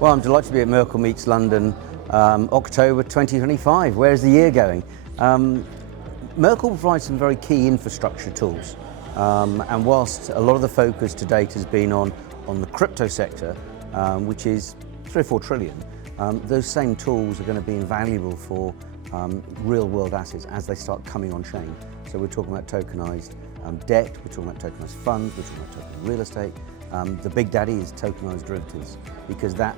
Well, I'm delighted to be at Merkle Meets London, October 2025. Where's the year going? Merkle provides some very key infrastructure tools, and whilst a lot of the focus to date has been on the crypto sector, which is 3 or 4 trillion, those same tools are going to be invaluable for real-world assets as they start coming on chain. So we're talking about tokenized debt, we're talking about tokenized funds, we're talking about tokenized real estate. The big daddy is tokenized derivatives, because that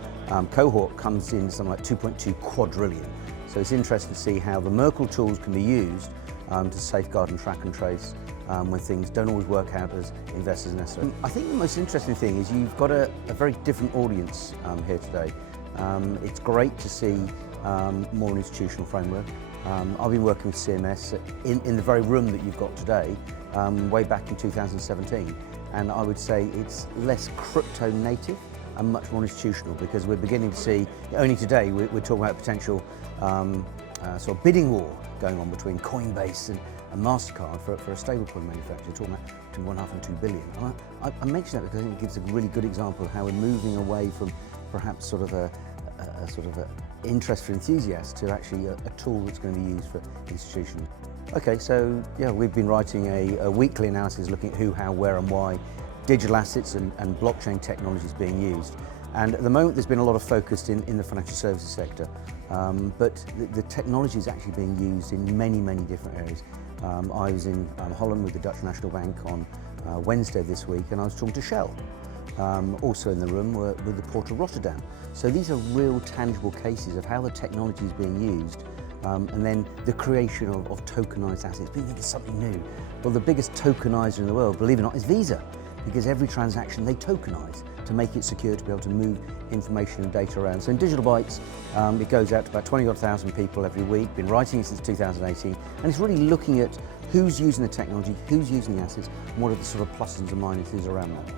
cohort comes in something like 2.2 quadrillion. So it's interesting to see how the Merkle tools can be used to safeguard and track and trace when things don't always work out as investors necessarily. I think the most interesting thing is you've got a very different audience here today. It's great to see more institutional framework. I've been working with CMS in the very room that you've got today, way back in 2017. And I would say it's less crypto native and much more institutional, because we're beginning to see, only today, we're talking about potential sort of bidding war going on between Coinbase and MasterCard for a stablecoin manufacturer, talking about between 1.5 and 2 billion. And I mention that because I think it gives a really good example of how we're moving away from perhaps sort of a interest for enthusiasts to actually a tool that's going to be used for institutions. Okay, so yeah, we've been writing a weekly analysis looking at who, how, where and why digital assets and blockchain technology is being used. And at the moment there's been a lot of focus in the financial services sector, but the technology is actually being used in many, many different areas. I was in Holland with the Dutch National Bank on Wednesday this week, and I was talking to Shell. Also in the room were with the Port of Rotterdam. So these are real tangible cases of how the technology is being used, and then the creation of tokenized assets. People think it's something new. Well, the biggest tokenizer in the world, believe it or not, is Visa, because every transaction they tokenize to make it secure to be able to move information and data around. So in Digital Bytes, it goes out to about 20,000 people every week, been writing it since 2018, and it's really looking at who's using the technology, who's using the assets, and what are the sort of pluses and minuses around that.